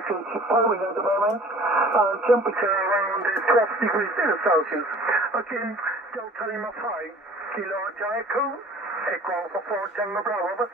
package Boeing at the moment. Temperature around 12 degrees Celsius. Okay, Delta Lima 5, Kilo Echo, Echo Alpha 4 Tango Bravo.